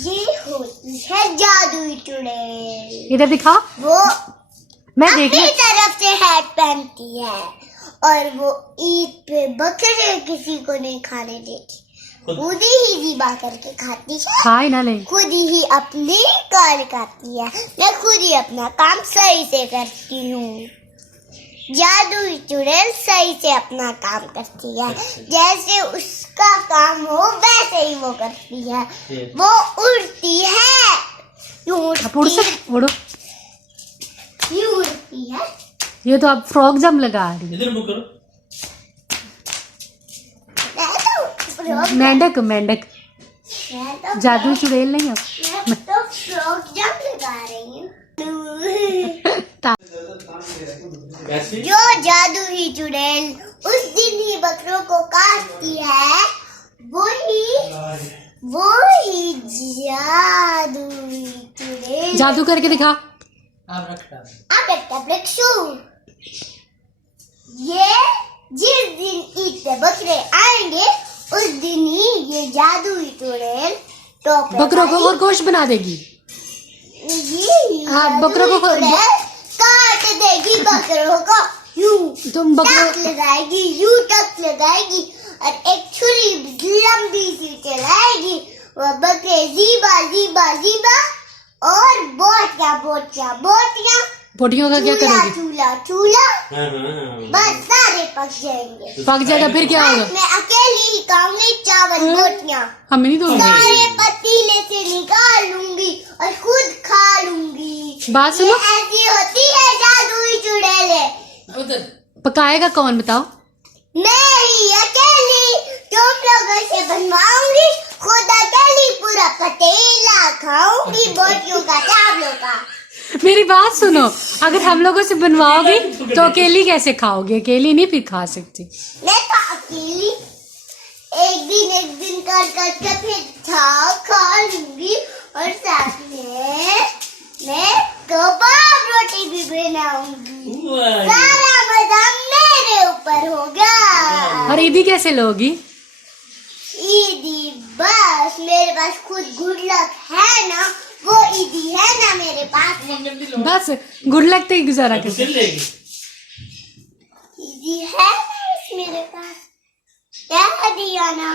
ये होती है जादुई चुड़ैल। इधर दिखा। वो मैं देख अपनी तरफ से हैट पहनती है और वो ईद पे बकरे किसी को नहीं खाने देती, खुद ही ज़िबा करके खाती है, खाए ना ले। खुद ही अपनी कार खाती है। मैं खुद ही अपना काम सही से करती हूँ। जादुई चुड़ैल सही से अपना काम करती है, जैसे उसका काम हो वैसे ही वो करती है। वो उड़ती है, यूं उड़ती है, उड़ो। यूं उड़ती है। ये तो आप फ्रॉक जम लगा रही है। इधर मुंह करो। मेंढक मेंढक मैं तो जादू चुड़ैल नहीं हो। मैं तो फ्रॉक जंप लगा रही हूँ। कैसी? जो जादुई चुड़ैल उस दिन ही बकरों को काटती है, वो ही जादुई चुड़ैल। जादू करके दिखा। आप रखता। अब एक टैबलेट शू। ये जिस दिन ईद पे बकरे आएंगे उस दिन ही ये जादुई चुड़ैल टोपे बकरों को वाली और गोश्त बना देगी। ये हाँ, बकरों को चुड़ैल काट देगी बकरों को, यूं तुम टक लगाएगी, यूं टक लगाएगी और एक छुरी लंबी सी चलाएगी। वो बकरे ज़ीबा ज़ीबा ज़ीबा और बोटियां बोटियों का क्या करोगी? चूल्हा हाँ हाँ। बस सारे पक जाएंगे। पक जाएगा फिर क्या होगा? मैं अकेली ही खाऊंगी चावल बोटियां, हमें नहीं दोगे। सारे पतीले से निकाल लूंगी और खुद खा लूंगी। बात ये सुनो। ऐसी होती है जादुई चुड़ैलें। पकाएगा कौन बताओ? मैं ही अकेली तुम लोगों से बनवाऊंगी, खुद अकेली पूरा पतीला खाऊंगी बोटियों का, चावलों का। मेरी बात सुनो, अगर हम लोगों से बनवाओगी तो अकेली कैसे खाओगी? अकेली नहीं फिर खा सकती। मैं तो अकेली एक दिन कर के फिर खा लूंगी और साथ में मैं कबाब रोटी भी बनाऊंगी। सारा मजा मेरे ऊपर होगा। और ईदी कैसे लोगी? ईदी बस मेरे पास खुद गुड लक है ना, वो ईदी है ना मेरे पास। बस गुड लक ही गुजारा कर। ईदी है ना मेरे पास, क्या दिया ना।